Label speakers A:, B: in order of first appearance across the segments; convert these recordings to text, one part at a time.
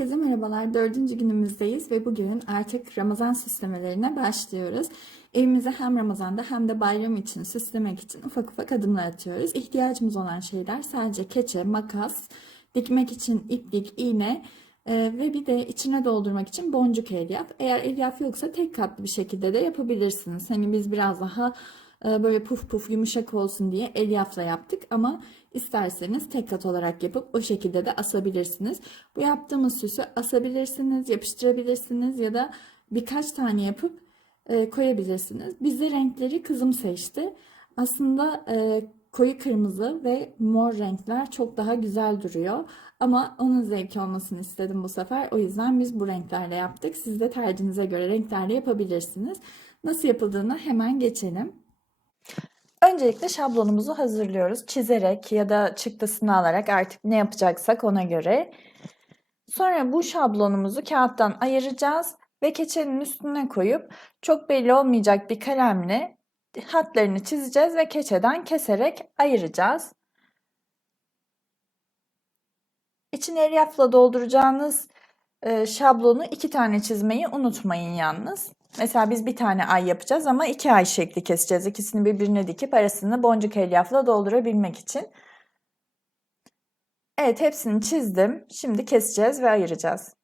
A: Herkese merhabalar. Dördüncü günümüzdeyiz ve bugün artık Ramazan süslemelerine başlıyoruz. Evimizi hem Ramazan'da hem de bayram için süslemek için ufak ufak adımlar atıyoruz. İhtiyacımız olan şeyler sadece keçe, makas, dikmek için iplik, iğne e, ve bir de içine doldurmak için boncuk elyaf. Eğer elyaf yoksa tek katlı bir şekilde de yapabilirsiniz. Hani biz biraz daha böyle puf puf yumuşak olsun diye elyafla yaptık ama isterseniz tek kat olarak yapıp o şekilde de asabilirsiniz. Bu yaptığımız süsü asabilirsiniz, yapıştırabilirsiniz ya da birkaç tane yapıp e, koyabilirsiniz. Bize renkleri kızım seçti. Aslında e, koyu kırmızı ve mor renkler çok daha güzel duruyor. Ama onun zevki olmasını istedim bu sefer. O yüzden biz bu renklerle yaptık. Siz de tercihinize göre renklerle yapabilirsiniz. Nasıl yapıldığını hemen geçelim. Öncelikle şablonumuzu hazırlıyoruz. Çizerek ya da çıktısını alarak artık ne yapacaksak ona göre. Sonra bu şablonumuzu kağıttan ayıracağız ve keçenin üstüne koyup çok belli olmayacak bir kalemle hatlarını çizeceğiz ve keçeden keserek ayıracağız. İçine elyafla dolduracağınız e, şablonu iki tane çizmeyi unutmayın yalnız. Mesela biz bir tane ay yapacağız ama iki ay şekli keseceğiz. İkisini birbirine dikip arasını boncuk elyafla doldurabilmek için. Evet hepsini çizdim. Şimdi keseceğiz ve ayıracağız.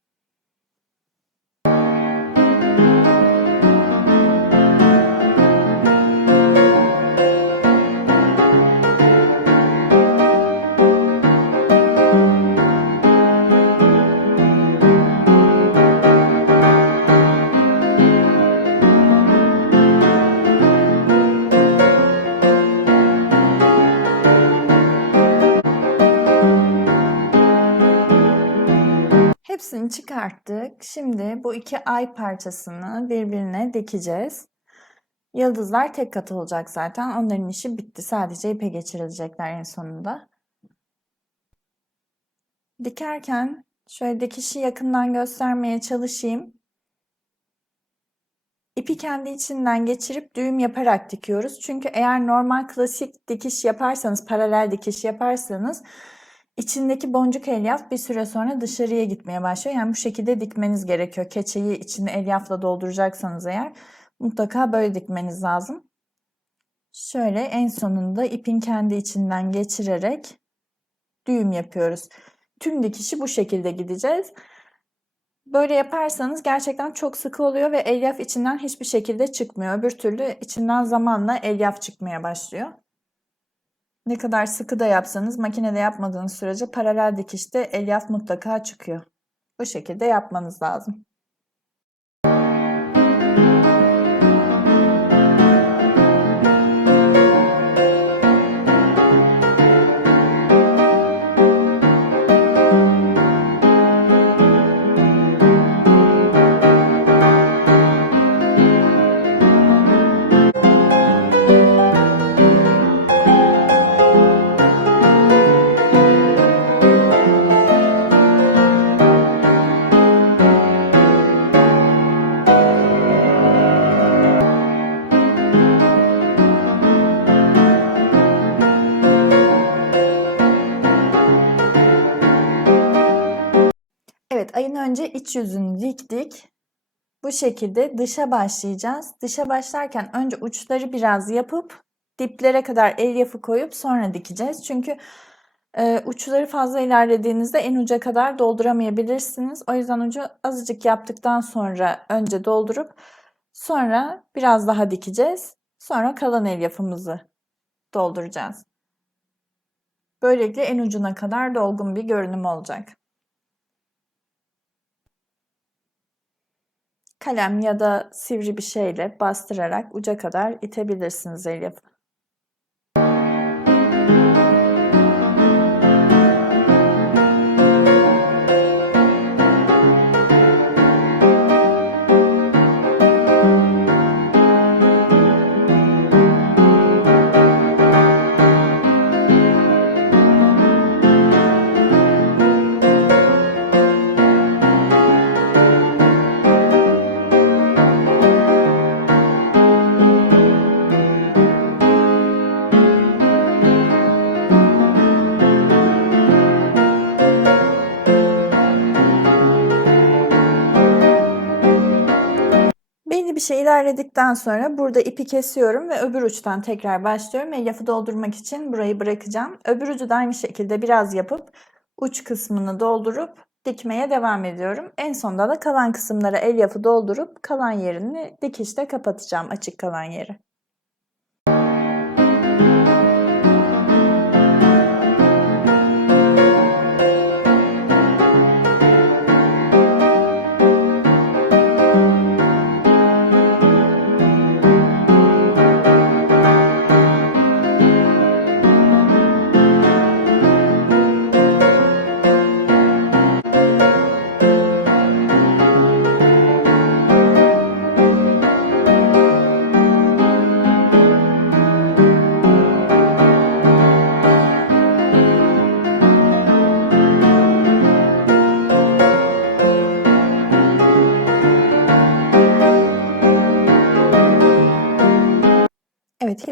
A: Hepsini çıkarttık. Şimdi bu iki ay parçasını birbirine dikeceğiz. Yıldızlar tek kat olacak zaten. Onların işi bitti. Sadece ipe geçirilecekler en sonunda. Dikerken şöyle dikişi yakından göstermeye çalışayım. İpi kendi içinden geçirip düğüm yaparak dikiyoruz. Çünkü eğer normal klasik dikiş yaparsanız, paralel dikiş yaparsanız İçindeki boncuk elyaf bir süre sonra dışarıya gitmeye başlıyor. Yani bu şekilde dikmeniz gerekiyor. Keçeyi içine elyafla dolduracaksanız eğer mutlaka böyle dikmeniz lazım. Şöyle en sonunda ipin kendi içinden geçirerek düğüm yapıyoruz. Tüm dikişi bu şekilde gideceğiz. Böyle yaparsanız gerçekten çok sıkı oluyor ve elyaf içinden hiçbir şekilde çıkmıyor. Öbür türlü içinden zamanla elyaf çıkmaya başlıyor. Ne kadar sıkı da yapsanız makinede yapmadığınız sürece paralel dikişte elyaf mutlaka çıkıyor. Bu şekilde yapmanız lazım. Önce iç yüzünü diktik. Bu şekilde dışa başlayacağız. Dışa başlarken önce uçları biraz yapıp diplere kadar elyafı koyup sonra dikeceğiz. Çünkü e, uçları fazla ilerlediğinizde en uca kadar dolduramayabilirsiniz. O yüzden ucu azıcık yaptıktan sonra önce doldurup sonra biraz daha dikeceğiz. Sonra kalan elyafımızı dolduracağız. Böylelikle en ucuna kadar dolgun bir görünüm olacak. Kalem ya da sivri bir şeyle bastırarak uca kadar itebilirsiniz bir şey ilerledikten sonra burada ipi kesiyorum ve öbür uçtan tekrar başlıyorum. Elyafı doldurmak için burayı bırakacağım. Öbür ucu da aynı şekilde biraz yapıp uç kısmını doldurup dikmeye devam ediyorum. En sonunda da kalan kısımlara elyafı doldurup kalan yerini dikişte kapatacağım açık kalan yeri.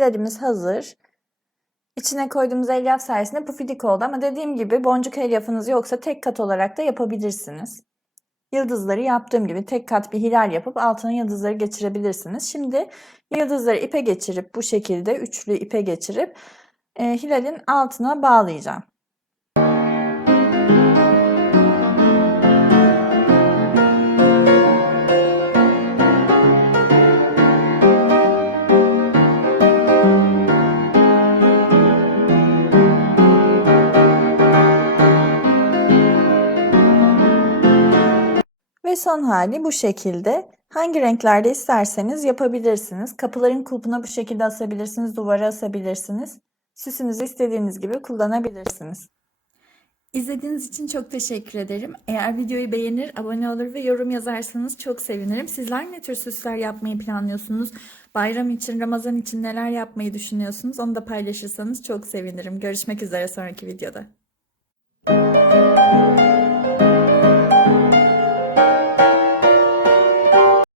A: Hilalimiz hazır. İçine koyduğumuz elyaf sayesinde pufidik oldu ama dediğim gibi boncuk elyafınız yoksa tek kat olarak da yapabilirsiniz. Yıldızları yaptığım gibi tek kat bir hilal yapıp altına yıldızları geçirebilirsiniz. Şimdi yıldızları ipe geçirip bu şekilde üçlü ipe geçirip e, hilalin altına bağlayacağım. Son hali bu şekilde. Hangi renklerde isterseniz yapabilirsiniz. Kapıların kulpuna bu şekilde asabilirsiniz, duvara asabilirsiniz. Süsünüzü istediğiniz gibi kullanabilirsiniz. İzlediğiniz için çok teşekkür ederim. Eğer videoyu beğenir, abone olur ve yorum yazarsanız çok sevinirim. Sizler ne tür süsler yapmayı planlıyorsunuz? Bayram için, Ramazan için neler yapmayı düşünüyorsunuz? Onu da paylaşırsanız çok sevinirim. Görüşmek üzere sonraki videoda.